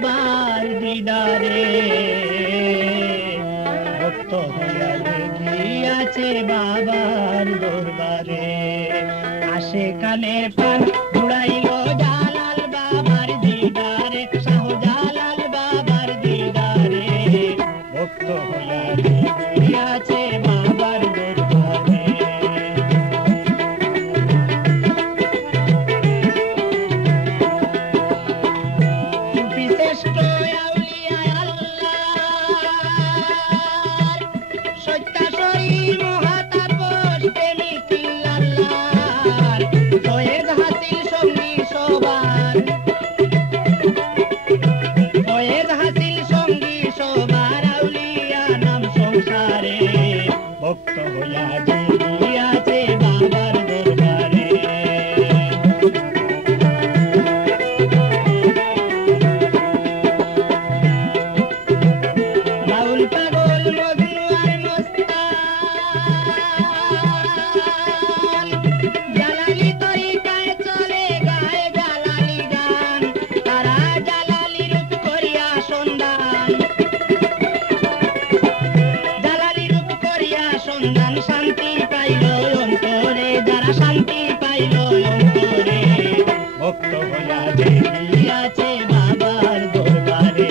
বাবার দিদারে ভক্ত হইয়া দেখিয়াছে বাবার দরবারে আসে কানের পান ঘুরাইল জালাল বাবার দিদারে শাহজালাল বাবার দিদারে ভক্ত হইয়া দেখিয়াছে বাবার দরবারে শ্রেষ্ঠ আউলিয়া আল্লাহর সত্যাসরী মহাতাপস প্রেমিক আল্লাহর ফয়েজ হাসিল সঙ্গী সবার ফয়েজ হাসিল সঙ্গী সবার আউলিয়া নাম সংসারে ভক্ত হইয়া জিয়াছে বাবার দরবারে বাউল পাগল মজনু আর মস্তান জালালি তরিকায় চলে গায়ে জালালি গান তারা জালালি রূপ করিয়া সন্ধান জালালি রূপ করিয়া সন্ধান শান্তি পাইল অন্তরে যারা শান্তি পাইল অন্তরে ভক্ত হইয়া দেখিয়াছে বাবার দরবারে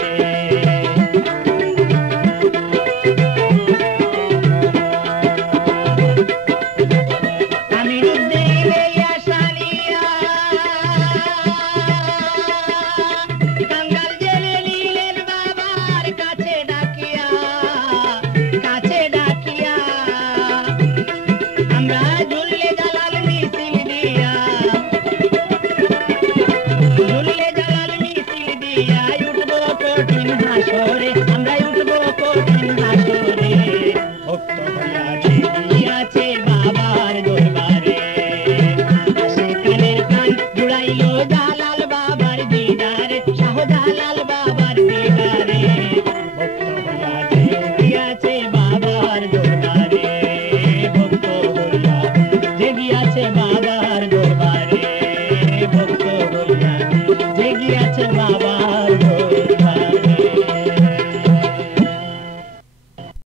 কাঙ্গাল জেলে নিলেন বাবার কাছে ডাকিয়া আমরা ঝুললে জালাল মিছিল দিয়া উঠবো কঠিন